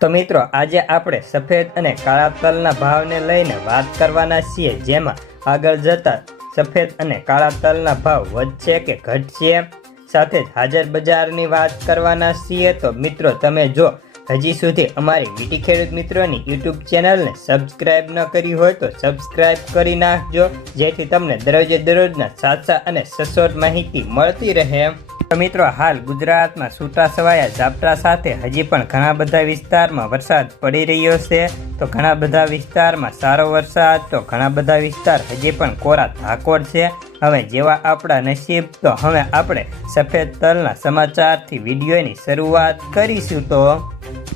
તો મિત્રો, આજે આપણે સફેદ અને કાળા તલના ભાવને લઈને વાત કરવાના છીએ, જેમાં આગળ જતા સફેદ અને કાળા તલના ભાવ વધશે કે ઘટશે? સાથે જ હાજર બજારની વાત કરવાના છીએ, તો મિત્રો, તમે જો હજી સુધી અમારી વીટી ખેડૂત મિત્રોની યુટ્યુબ ચેનલને સબસ્ક્રાઇબ ન કરી હોય, તો સબસ્ક્રાઇબ કરી નાખજો, જેથી તમને દરરોજે દરરોજના સાચા અને સચોટ માહિતી મળતી રહે. તો મિત્રો, હાલ ગુજરાતમાં છૂટા છવાયા ઝાપટા સાથે હજી પણ ઘણા બધા વિસ્તારમાં વરસાદ પડી રહ્યો છે. તો ઘણા બધા વિસ્તારમાં સારો વરસાદ, તો ઘણા બધા વિસ્તાર હજી પણ કોરા ધાકોડ છે. હવે જેવા આપણા નસીબ, તો હવે આપણે સફેદ તલના સમાચારથી વિડીયોની શરૂઆત કરીશું તો.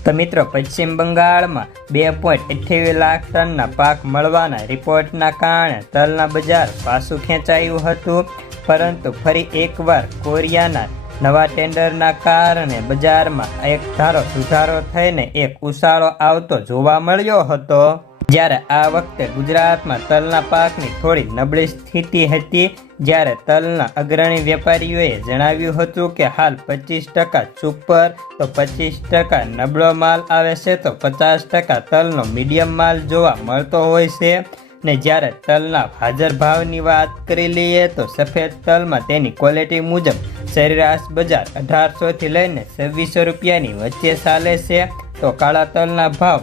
તો મિત્રો, પશ્ચિમ બંગાળમાં બે પોઈન્ટ અઠ્યાવીસ લાખ ટનના પાક મળવાના રિપોર્ટના કારણે તલના બજાર પાછું ખેંચાયું હતું. પરંતુ ફરી એકવાર કોરિયાના નવા ટેન્ડરના કારણે બજારમાં એક ધારો સુધારો થઈને એક ઉછાળો આવતો જોવા મળ્યો હતો. જ્યારે આ વખતે ગુજરાતમાં તલના પાકની થોડી નબળી સ્થિતિ હતી, જ્યારે તલના અગ્રણી વેપારીઓએ જણાવ્યું હતું કે હાલ પચીસ ટકા સુપર તો પચીસ ટકા નબળો માલ આવે છે, તો પચાસ ટકા તલનો મીડિયમ માલ જોવા મળતો હોય છે. ને જ્યારે તલના હાજર ભાવની વાત કરી લઈએ તો સફેદ તલમાં તેની ક્વોલિટી મુજબ સરેરાશ બજાર અઢારસોથી લઈને છવ્વીસો રૂપિયાની વચ્ચે ચાલે છે. તો કાળા તલના ભાવ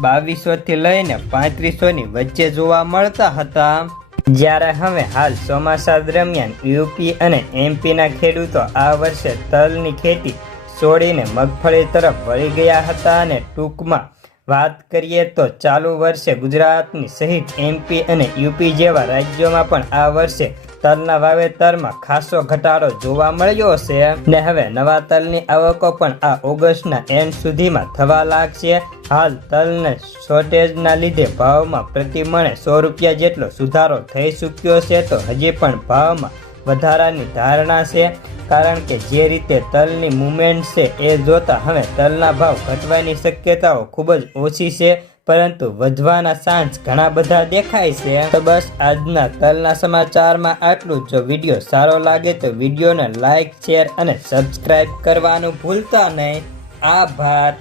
બાવીસોથી લઈને પાંત્રીસોની વચ્ચે જોવા મળતા હતા. જ્યારે હવે હાલ ચોમાસા દરમિયાન યુપી અને એમપીના ખેડૂતો આ વર્ષે તલની ખેતી છોડીને મગફળી તરફ વળી ગયા હતા અને ટૂંકમાં વાત કરીએ તો ચાલુ વર્ષે ગુજરાતની સહિત એમપી અને યુપી જેવા રાજ્યોમાં પણ આ વર્ષે તલના વાવેતરમાં ખાસો ઘટાડો જોવા મળ્યો છે ને હવે નવા તલની આવકો પણ આ ઓગસ્ટના એન્ડ સુધીમાં થવા લાગશે. હાલ તલને શોર્ટેજના લીધે ભાવમાં પ્રતિ મણે સો રૂપિયા જેટલો સુધારો થઈ ચૂક્યો છે તો હજી પણ ભાવમાં વધારાની ધારણા છે. કારણ કે જે રીતે તલની મુવમેન્ટ છે એ જોતા હવે તલના ભાવ ઘટવાની શક્યતાઓ ખૂબ જ ઓછી છે. પરંતુ વધવાના સાંજ ઘણા બધા દેખાય છે. તો બસ આજના તલના સમાચારમાં આટલું જો. વીડિયો સારો લાગે તો વિડીયોને લાઇક શેર અને સબસ્ક્રાઇબ કરવાનું ભૂલતા નહીં. આભાર.